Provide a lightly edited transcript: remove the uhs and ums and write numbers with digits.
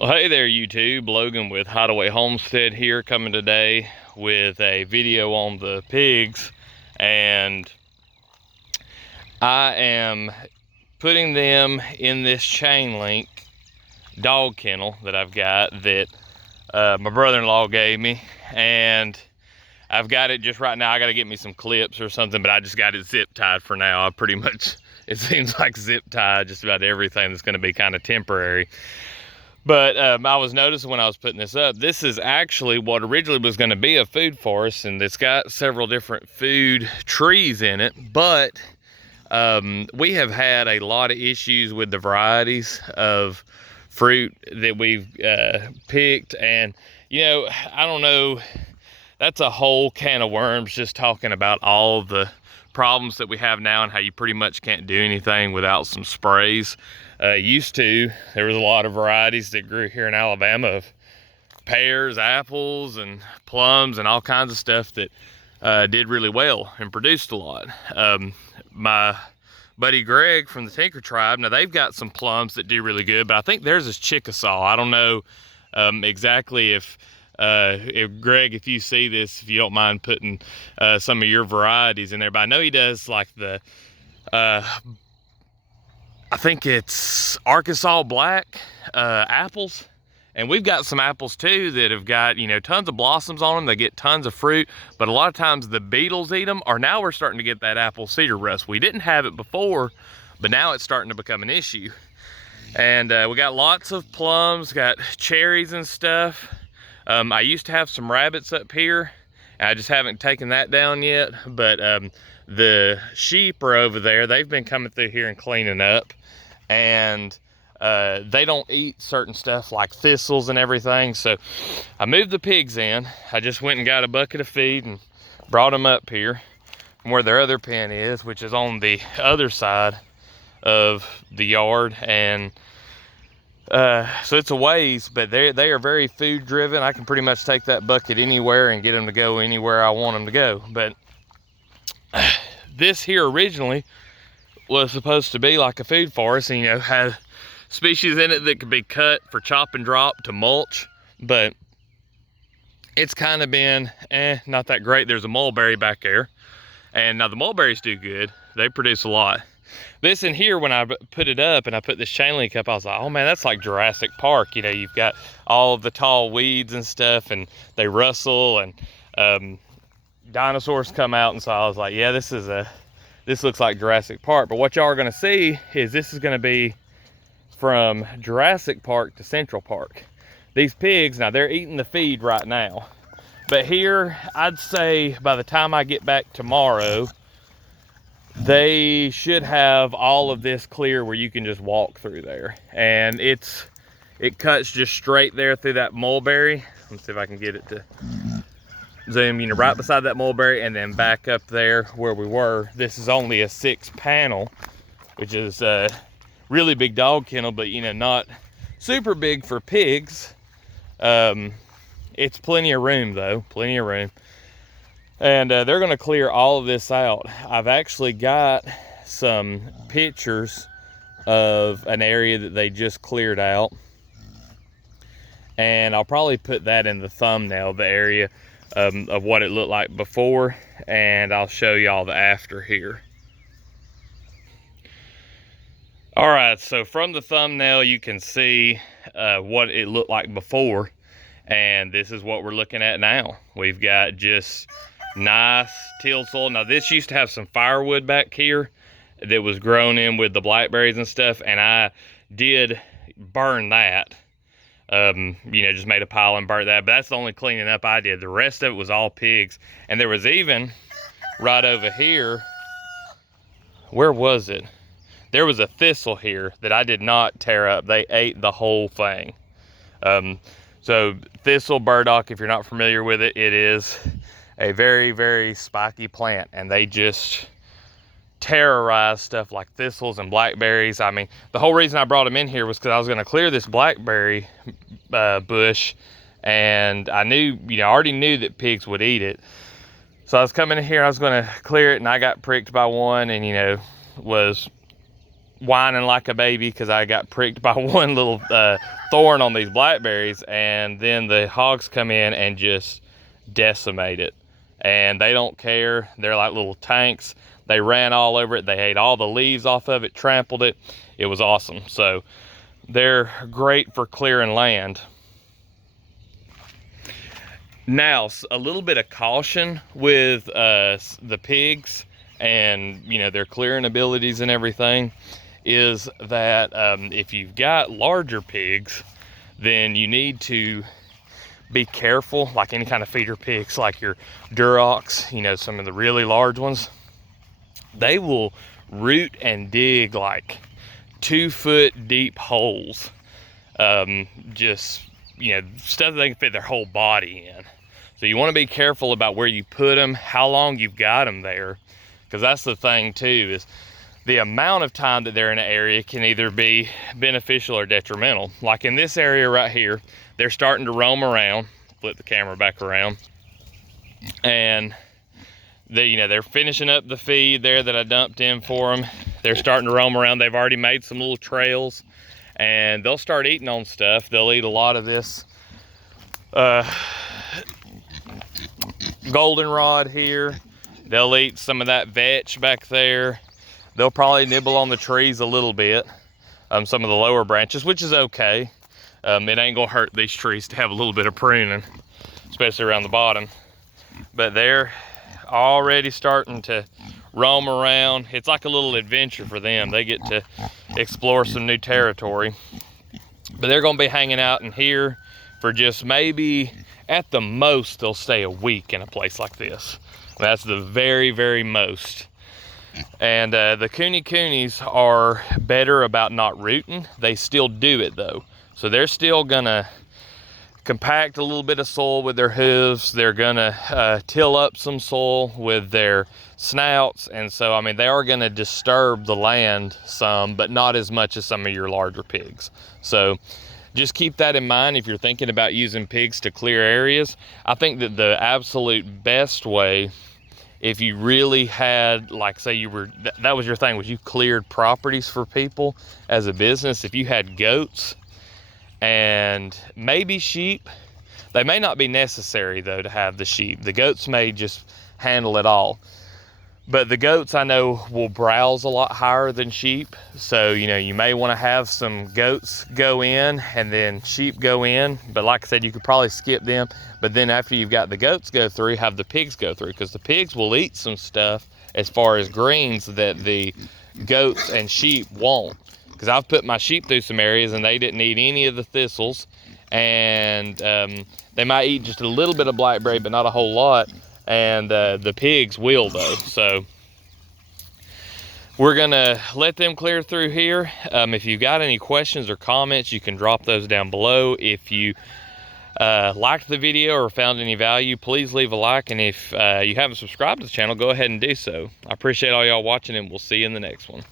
Well, hey there, YouTube. Logan with Hideaway Homestead here, coming today with a video on the pigs. And I am putting them in this chain link dog kennel that I've got that my brother-in-law gave me. And I've got it just right now. I got to get me some clips or something, but I just got it zip tied for now. I pretty much, it seems like zip tied just about everything that's going to be kind of temporary. But I was noticing when I was putting this up, this is actually what originally was going to be a food forest, and it's got several different food trees in it. But we have had a lot of issues with the varieties of fruit that we've picked. And, you know, I don't know, that's a whole can of worms, just talking about all the problems that we have now and how you pretty much can't do anything without some sprays. Used to, there was a lot of varieties that grew here in Alabama of pears, apples, and plums, and all kinds of stuff that did really well and produced a lot. My buddy Greg from the Tinker Tribe, now they've got some plums that do really good, but I think theirs is Chickasaw. I don't know exactly if Greg, if you see this, if you don't mind putting some of your varieties in there, but I know he does like the I think it's Arkansas black apples. And we've got some apples too that have got, you know, tons of blossoms on them. They get tons of fruit, but a lot of times the beetles eat them, or now we're starting to get that apple cedar rust. We didn't have it before, but now it's starting to become an issue. And we got lots of plums, got cherries and stuff. I used to have some rabbits up here. I just haven't taken that down yet, but the sheep are over there. They've been coming through here and cleaning up, and they don't eat certain stuff like thistles and everything. So I moved the pigs in. I just went and got a bucket of feed and brought them up here from where their other pen is, which is on the other side of the yard. And so it's a ways, but they are very food driven. I can pretty much take that bucket anywhere and get them to go anywhere I want them to go. But this here originally was supposed to be like a food forest, and, you know, had species in it that could be cut for chop and drop to mulch, but it's kind of been not that great. There's a mulberry back there, and now the mulberries do good. They produce a lot. This in here, when I put it up and I put this chain link up, I was like, oh man, that's like Jurassic Park. You know, you've got all of the tall weeds and stuff, and they rustle, and dinosaurs come out. And so I was like, yeah, this looks like Jurassic Park. But what y'all are gonna see is this is gonna be from Jurassic Park to Central Park. These pigs, now they're eating the feed right now, but here, I'd say by the time I get back tomorrow, they should have all of this clear where you can just walk through there. And it cuts just straight there through that mulberry. Let's see if I can get it to zoom, you know, right beside that mulberry, and then back up there where we were. This is only a 6 panel, which is a really big dog kennel, but, you know, not super big for pigs. It's plenty of room though, plenty of room. And they're gonna clear all of this out. I've actually got some pictures of an area that they just cleared out, and I'll probably put that in the thumbnail, the area of what it looked like before, and I'll show y'all the after here. All right, so from the thumbnail you can see what it looked like before, and this is what we're looking at now. We've got just nice tilled soil. Now this used to have some firewood back here that was grown in with the blackberries and stuff, and I did burn that. You know, just made a pile and burnt that, but that's the only cleaning up I did. The rest of it was all pigs. And there was even right over here, where was it? There was a thistle here that I did not tear up. They ate the whole thing. So thistle, burdock, if you're not familiar with it, it is a very, very spiky plant, and they just terrorize stuff like thistles and blackberries. I mean, the whole reason I brought them in here was because I was going to clear this blackberry bush, and I knew, you know, I already knew that pigs would eat it. So I was coming in here, I was going to clear it, and I got pricked by one, and, you know, was whining like a baby because I got pricked by one little thorn on these blackberries, and then the hogs come in and just decimate it. And they don't care. They're like little tanks. They ran all over it. They ate all the leaves off of it, trampled it. It was awesome. So they're great for clearing land. Now, a little bit of caution with the pigs and, you know, their clearing abilities and everything is that if you've got larger pigs, then you need to be careful, like any kind of feeder pigs, like your Durocs, you know, some of the really large ones. They will root and dig like 2-foot deep holes. Just, you know, stuff that they can fit their whole body in. So you want to be careful about where you put them, how long you've got them there, because that's the thing too, is the amount of time that they're in an area can either be beneficial or detrimental. Like in this area right here, they're starting to roam around. Flip the camera back around. And they, you know, they're finishing up the feed there that I dumped in for them. They're starting to roam around. They've already made some little trails, and they'll start eating on stuff. They'll eat a lot of this goldenrod here. They'll eat some of that vetch back there. They'll probably nibble on the trees a little bit, some of the lower branches, which is okay. It ain't gonna hurt these trees to have a little bit of pruning, especially around the bottom. But they're already starting to roam around. It's like a little adventure for them. They get to explore some new territory. But they're gonna be hanging out in here for just maybe, at the most, they'll stay a week in a place like this. That's the very, very most. And the coonies are better about not rooting. They still do it though. So they're still gonna compact a little bit of soil with their hooves. They're gonna till up some soil with their snouts. And so, I mean, they are gonna disturb the land some, but not as much as some of your larger pigs. So just keep that in mind if you're thinking about using pigs to clear areas. I think that the absolute best way, if you really had, like, say you were, that was your thing, was you cleared properties for people as a business. If you had goats and maybe sheep, they may not be necessary though to have the sheep. The goats may just handle it all. But the goats, I know, will browse a lot higher than sheep. So, you know, you may want to have some goats go in and then sheep go in. But like I said, you could probably skip them. But then after you've got the goats go through, have the pigs go through. Because the pigs will eat some stuff as far as greens that the goats and sheep won't. Because I've put my sheep through some areas and they didn't eat any of the thistles. And they might eat just a little bit of blackberry, but not a whole lot. And the pigs will though. So we're gonna let them clear through here. If you've got any questions or comments, you can drop those down below. If you liked the video or found any value, please leave a like. And if you haven't subscribed to the channel, go ahead and do so. I appreciate all y'all watching, and we'll see you in the next one.